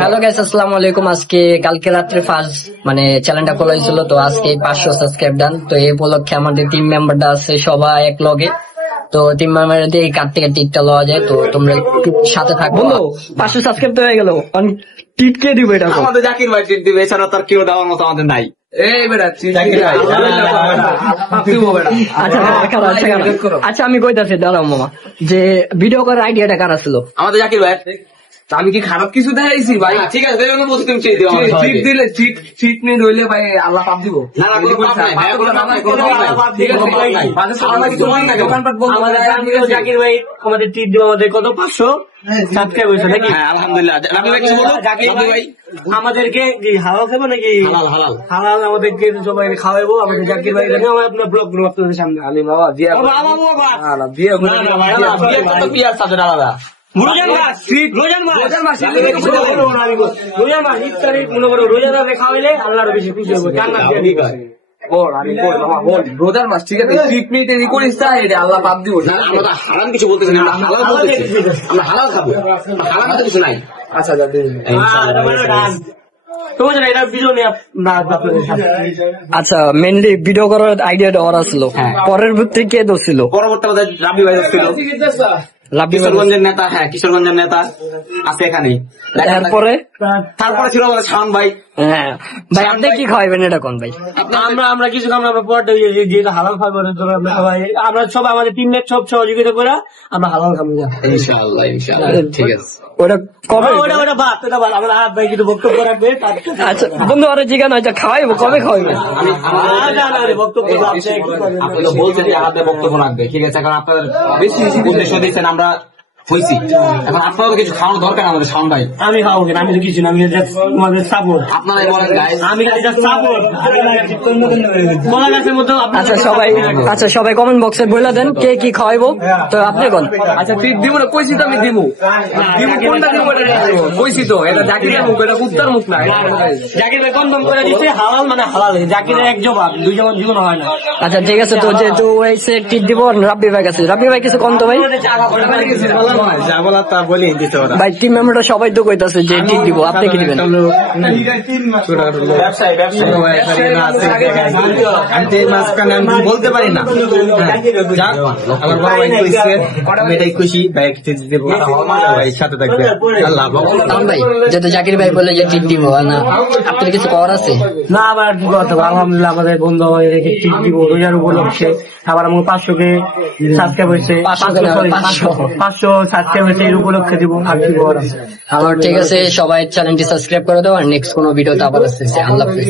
Hello guys, আসসালামু আলাইকুম। আজকে কালকে রাত্রে ফার্স্ট মানে চ্যানেলটা খোলা হয়েছিল, তো আজকে 500 সাবস্ক্রাইব ডান। তো এই উপলক্ষে আমাদের টিম মেম্বারটা আছে সবাই এক লগে, তো টিম মেম্বার দিয়ে কাট থেকে টিকটা লওয়া যায়। তো তোমরা একটু সাথে থাকো। 500 সাবস্ক্রাইব তো হয়ে গেল, টিট কে দিবে এটা? আমাদের জাকির ভাই টিট দিবে, এছাড়া তার কেউ দেওয়ার মতো আমাদের নাই। আচ্ছা আমি কইতাছি, দাঁড়াও মামা, যে ভিডিও করার আইডিয়াটা কার ছিল? আমাদের জাকির ভাই। আমি কি খারাপ কিছু দেখাইছি ভাই? ঠিক আছে, সেই জন্য বলছি তুমি চেয়ে দিও। ঠিক দিলে ঠিক নেই ধরলে ভাই আল্লাহ পাপ দিব। জাকির ভাই আমাদের টিট দিব, আমাদের কত 500 সাবস্ক্রাইব হয়েছে নাকি? আলহামদুলিল্লাহ। রাবি ভাই কিছু বলো? জাকির ভাই আমাদেরকে কি হালাল খাবো নাকি? হালাল হালাল আমাদেরকে সবাই খাওয়াবো। আমাদের জাকির ভাই আপনার ব্লগ গুলো আপনাদের সামনে আলী বাবা দিয়ে পিয়ার সাথে আলাদা আল্লাহর বেশি খুশি হবো। রোজার মাস, ঠিক আছে? ঠিক নেই দেরি করিস না, এটা আল্লাহ পাপ দিব। আমরা হারাম কিছু বলতেছি না, আমরা হালাল বলতেছি। আমরা হালাল খাবো, হারাম তো কিছু নাই। আচ্ছা আচ্ছা, মেনলি ভিডিও করার আইডিয়াটা ওরা ছিল, পরবর্তী কে ছিল? পরবর্তী আমাদের রাবি ভাই ছিল, কিশোরগঞ্জের নেতা। হ্যাঁ, কিশোরগঞ্জের নেতা আছে এখানে। তারপরে ছিল আমাদের শাওন ভাই। হ্যাঁ ভাই, আপনি কি খাওয়াবেন এটা কোন ভাই? আমরা কিছু আমরা পরে যেহেতু হালাল খাবো, আমরা সব আমাদের টিমমেট সব সহযোগিতা করে আমরা হালাল খাবো ইনশাআল্লাহ। ঠিক আছে, ওটা কবে? ওটা ভাত, এটা ভাত। আমরা হাত ভাই কিন্তু বক্তব্য রাখবে। আচ্ছা বন্ধু, আরে জিজ্ঞাসা নয়, খাওয়াইবো কবে খাওয়াইবে? বক্তব্য আপনি বলছেন যে হাতে বক্তব্য রাখবে, ঠিক আছে? কারণ আপনাদের বেশি উদ্দেশ্য দিয়েছেন আমরা হয়েছি, এখন আপনারও কিছু খাওয়ানো দরকার আমাদের শাওন ভাই। আমি খাবো কিনা? আমি তো কিছু না, আমি তোমাদের সাপোর্ট। আপনারাই বলেন গাইস, আমি সাপোর্ট। আচ্ছা সবাই কমেন্ট বক্সে বলে দেন কে কি খাওয়াইবো, তো আপনি বল। আচ্ছা ঠিক দিব না, কইছি তো আমি দিব। কোনটা দিব এটা কইছি তো, এটা জাকিরের মুখ, এটা কুত্তার মুখ না। জাকির ভাই কনফার্ম করে দিচ্ছে হালাল মানে হালাল। জাকিরের এক জবাব, দুই জবাব জীবন হয় না। আচ্ছা ঠিক আছে, তো যেহেতু এসে টিপ দিব রাব্বি ভাই কাছে। রাব্বি ভাই কিছু কম তো ভাই? যা বলা তা বলি দিতে ওরা। ভাই টিম মেম্বাররা সবাই তো কইতাছে যে টিপ দিব, আপনি কি দিবেন? আমি বলতে পারি না, আমার বড় ভাই কইছে, আমি এটাই খুশি ভাই, দেবো ভাই, সাথে থাকবে। আল্লাহ ভাই যেহেতু জাকির ভাই বলে যে টিপ দিব না, আপনার কিছু করার আছে? না, আবার কি করতে হবে? আলহামদুলিল্লাহ আমাদের বন্ধু রেখে টিপ দিব রোজার উপলক্ষে। আবার আমার 500 কে সাবস্ক্রাইব হয়েছে, 500 সাবস্ক্রাইব হয়েছে, এর উপলক্ষে দিব। আর কি করার আছে? আমার ঠিক আছে, সবাই চ্যানেলটি সাবস্ক্রাইব করে দাও, আর নেক্সট কোনো ভিডিওতে আবার আসতেছে। আল্লাহ হাফেজ।